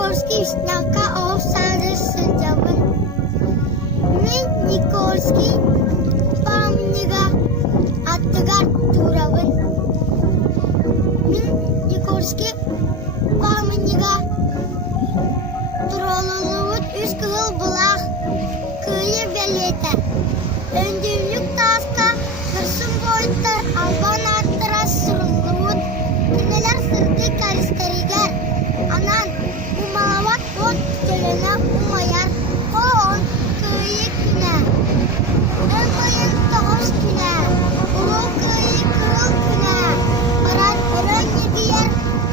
Nikolski Vishnyaka of Sadis Javan. Min Nikolski Pamniga Atgar Turavan. Min Nikolski Pamniga Turoluluvut üst kıl bulak kıyı belete. Öndüğünlük taska kırsın boyutlar alban arttıra sırıluvut. Kineler sırtı karisteriger. Anan umalavat bot kölene umayar. Koon kıyı güne. Ön koyun toğuz güne. Ulu kıyı kırıl güne. Barat örön yediyer.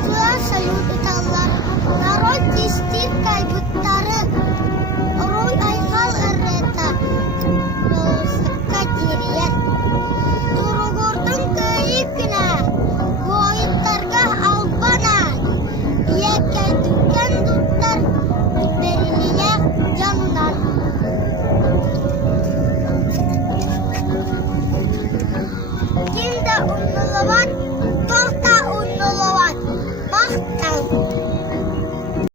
Tuğan salut utallar. Naroy tistir kaybutları. Oroy aykal erreta. Sakka diriyer. Turugurdun kıyı güne. Boyutlarga albana. Iya kaydu